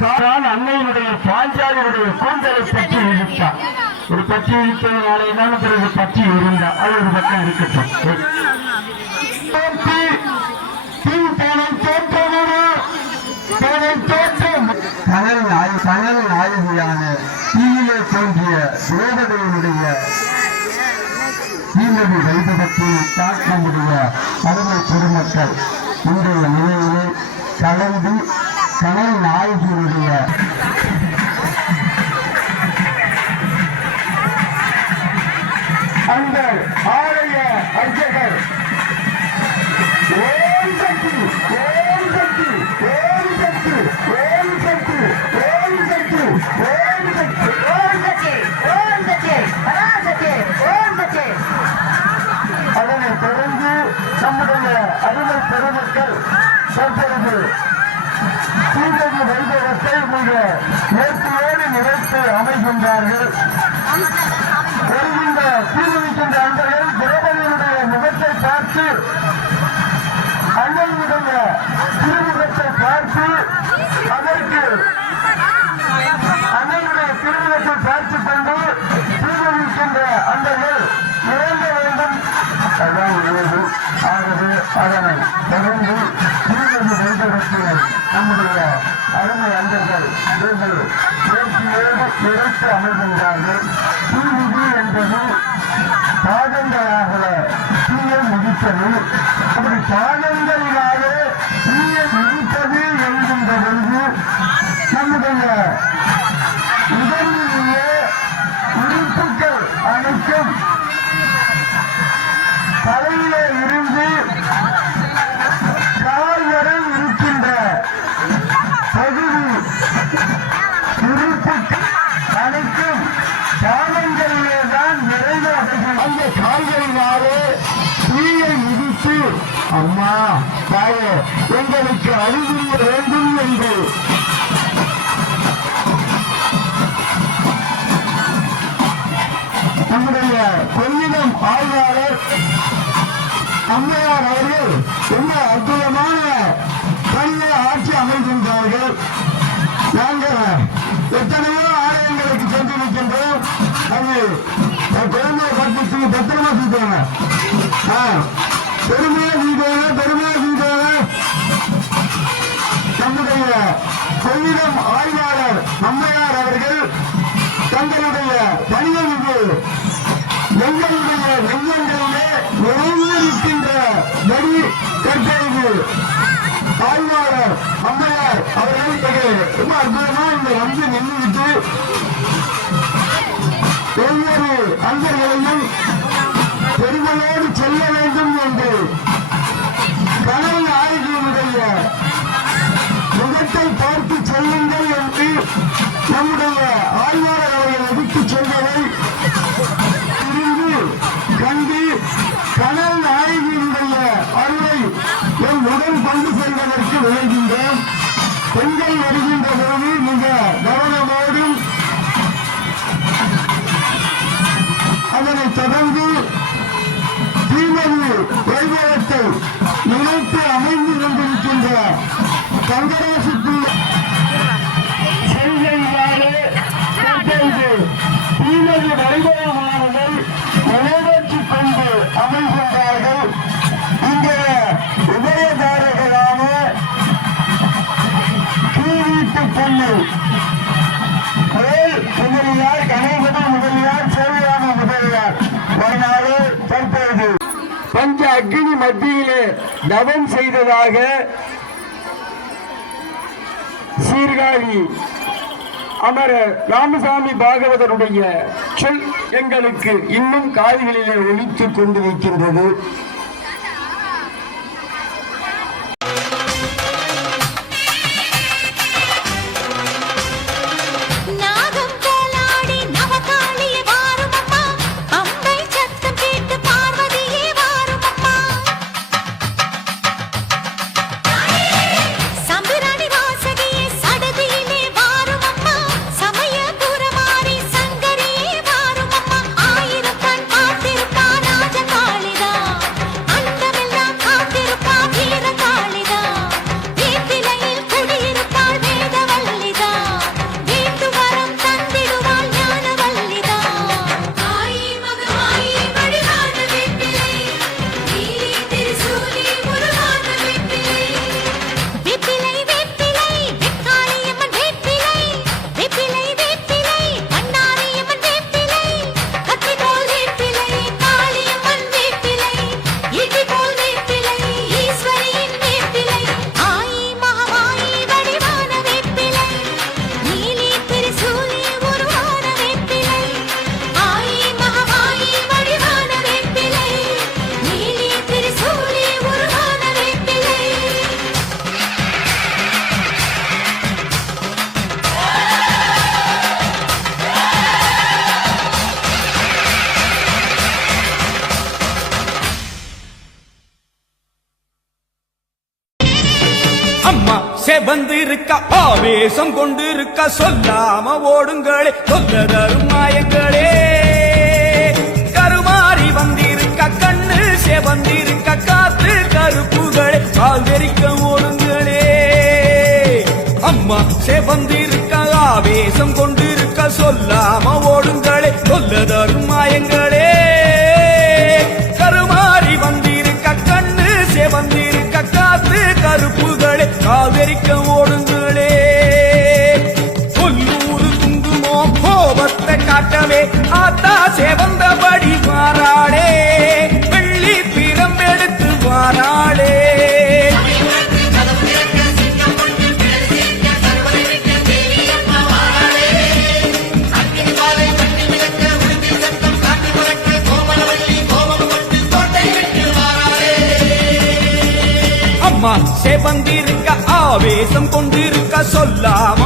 அன்னையினுடைய பாஞ்சாலியுடைய கூந்தலை பற்றி இழுத்தார். ஒரு பற்றி இழுத்ததுனாலே தான் பிறகு பற்றி இருந்தார். அது ஒரு பக்கம் இருக்கட்டும். கனல் நாயகியான தீயிலே தோன்றிய தேவதையினுடைய தீமதி வைபவத்தில் தாக்கமுடைய அருமை பெருமக்கள் இன்றைய நிலையிலே கலந்து கனல் நாயகியினுடைய அந்த ஆலய அர்ச்சகர் ஓம் சக்தி ஓம் சக்தி ஓம் சக்தி ஓம் சக்தி ஓம் சக்தி ஓம் சக்தி ஓம் சக்தி ஓம் சக்தி பராசக்தி ஓம் சக்தி. அதனை தொடர்ந்து நம்முடைய அருமை பெருமக்கள் தற்பொழுது தீமதி வைபவத்தை மிக நேர்த்தியோடு நிறைத்து அமைகின்றார்கள். வருகின்ற தீர்விக்கின்ற அன்பர்கள் திரௌபதியினுடைய முகத்தை பார்த்து அண்ணனுடைய திருமுகத்தை பார்த்து அதற்கு அண்ணனுடைய திருமுகத்தை பார்த்துக் கொண்டு தீர்விக்கின்ற அன்பர்கள் இறங்க வேண்டும். அதான் உயர்வு. ஆகவே அதனை தொடர்ந்து தீர்வு வைபவத்தில் நம்முடைய அருமை அன்பர்கள் நீங்கள் பேச்சியோடு நிறைத்து அமைகின்றார்கள். தீவிதி என்பது பாதங்களாக தீயை மிதிப்பது. அப்படி பாதங்களினாலே தீயை மிதிப்பது என்கின்ற பொழுது நம்முடைய உடலிலேயே உறுப்புகள் அனைத்தும் தலையிலே இருந்து கால் வரை இருக்கின்ற பகுதி உறுப்புகள் அனைத்தும் பாதங்களிலே தான் நிறைவேறும். அந்த கால்களினாலே தீயை மிதித்து அம்மா தாயே எங்களுக்கு அறிவுறுத்த வேண்டும் என்று நம்முடைய கொள்ளிடம் ஆய்வாளர் அம்மையார் அவர்கள் ரொம்ப அற்புதமான பணியை ஆட்சி அமைகின்றார்கள். நாங்கள் எத்தனையோ ஆலயங்களுக்கு சென்றிருக்கின்றோம். அது குழந்தைய பற்றி பத்திரமா செய்வாங்க. பெருமையா செய்வாங்க, பெருமையா செய்வாங்க. நம்முடைய கொள்ளிடம் ஆய்வாளர் அம்மையார் அவர்கள் தங்களுடைய பணியை எங்களுடைய நெஞ்சங்களிலே நிறைவேறுகின்ற வழி தற்பொழுது ஆய்வாளர் அம்மையார் அவர்கள் ரொம்ப அற்புதமா இங்க வந்து நின்றுவிட்டு ஒவ்வொரு அன்பர்களையும் பெருமையோடு செல்ல வேண்டும் என்று கனல் நாயகியினுடைய முகத்தை பார்த்து செல்லுங்கள் என்று நம்முடைய ஆய்வாளர் அவர்கள் எடுத்து செல்வதை இருந்து கண்டு கனல் நாயகியினுடைய அருளை என் உடன் கொண்டு செல்வதற்கு விளைகின்றோம். பெண்கள் வருகின்ற போது மிக கவனமோடும் அதனை தொடர்ந்து தீமதி வைபவத்தை நினைத்து அமைந்து கொண்டிருக்கின்ற கங்கராசுக்கு செல்கையினாலே தற்பொழுது தீமதி வைபவமானதை நிறைவேற்றிக் கொண்டு அமைகின்றார்கள். இன்றைய உபயதாரர்களான கீழீட்டு பொண்ணு முதலியார், கணேசன முதலியார், சேவையான முதலியார் ஒரு தற்பொழுது பஞ்ச அக்னி மத்தியிலே தவம் செய்ததாக சீர்காழி அமரர் ராமசாமி பாகவதருடைய சொல் எங்களுக்கு இன்னும் காதுகளிலே ஒலித்துக் கொண்டிருக்கின்றது. வந்திருக்க ஆவேசம் கொண்டிருக்க சொல்லாம ஓடுங்களே சொல்ல தரும் மாயங்களே கருமாறி வந்திருக்க கண்ணு சேவந்திருக்க காத்து கருப்புகளே கால்வெறிக்க ஓடுங்களே அம்மா சேவந்திருக்க ஆவேசம் கொண்டிருக்க சொல்லாம ஓடுங்களே சொல்ல தரும் மாயங்களே கருமாறி வந்திருக்க கண்ணு சேவந்திருக்க காத்து கருப்புகளே காவிரிக்க ஓடுங்களே கொல்லூரு குங்குமோ கோபத்தை காட்டவே ஆத்தா சேவந்தபடி மாறாளே வெள்ளி பிரம்பெடுத்து வாராளே அம்மா சேவந்திருக்க ஆவேசம் கொண்டிருக்க சொல்லாம